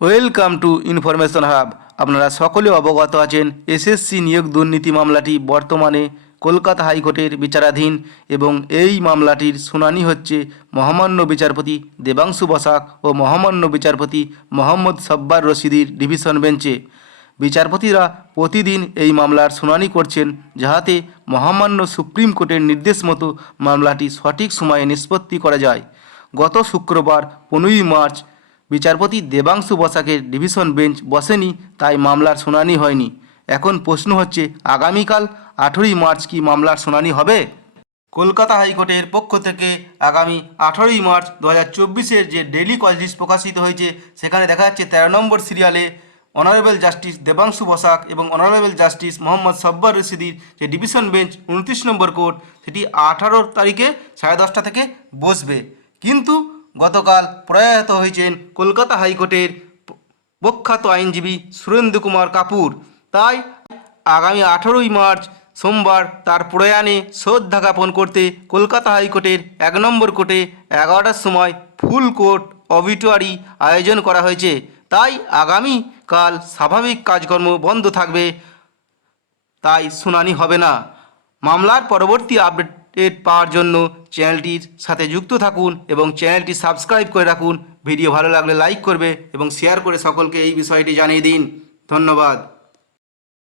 Welcome to information hub. আপনারা সকলে অবগত আছেন এসএসসি নিয়োগ দুর্নীতি মামলাটি বর্তমানে কলকাতা হাইকোর্টের বিচারাধীন এবং এই মামলাটির শুনানি হচ্ছে মহামান্য বিচারপতি দেবাংশু বসাক ও মহামান্য বিচারপতি মোহাম্মদ সাব্বার রশিদির ডিভিশন বেঞ্চে। বিচারপতিরা প্রতিদিন এই মামলার শুনানি করছেন যাহাতে মহামান্য সুপ্রিম কোর্টের নির্দেশ মতো মামলাটি সঠিক সময়ে নিষ্পত্তি করা যায়। গত শুক্রবার 15ই মার্চ বিচারপতি দেবাংশু বসাকের ডিভিশন বেঞ্চ বসেনি, তাই মামলার শুনানি হয়নি। এখন প্রশ্ন হচ্ছে আগামীকাল 18ই মার্চ কি মামলার শুনানি হবে? কলকাতা হাইকোর্টের পক্ষ থেকে আগামী 18ই মার্চ 2024-এর যে ডেইলি কল লিস্ট প্রকাশিত হয়েছে সেখানে দেখা যাচ্ছে 13 নম্বর সিরিয়ালে অনারেবল জাস্টিস দেবাংশু বসাক এবং অনারেবল জাস্টিস মোহাম্মদ সাব্বার রশিদির যে ডিভিশন বেঞ্চ 29 নম্বর কোর্ট সেটি 18 তারিখে 10:30 থেকে বসবে। কিন্তু গতকাল প্রয়াত হয়েছেন কলকাতা হাইকোর্টের প্রখ্যাত আইনজীবী সুরেন্দ্র কুমার কাপুর, তাই আগামী 18ই মার্চ সোমবার তার প্রয়াণে শ্রদ্ধা জ্ঞাপন করতে কলকাতা হাইকোর্টের 1 নম্বর কোর্টে 11টার সময় ফুল কোর্ট অবিটুয়ারি আয়োজন করা হয়েছে। তাই আগামীকাল স্বাভাবিক কাজকর্ম বন্ধ থাকবে, তাই শুনানি হবে না। মামলার পরবর্তী আপডেট পাওয়ার জন্য চ্যানেলটির সাথে যুক্ত থাকুন এবং চ্যানেলটি সাবস্ক্রাইব করে রাখুন। ভিডিও ভালো লাগলে লাইক করবে এবং শেয়ার করে সকলকে এই বিষয়টি জানিয়ে দিন। ধন্যবাদ।